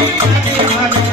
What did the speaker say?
Hare Hare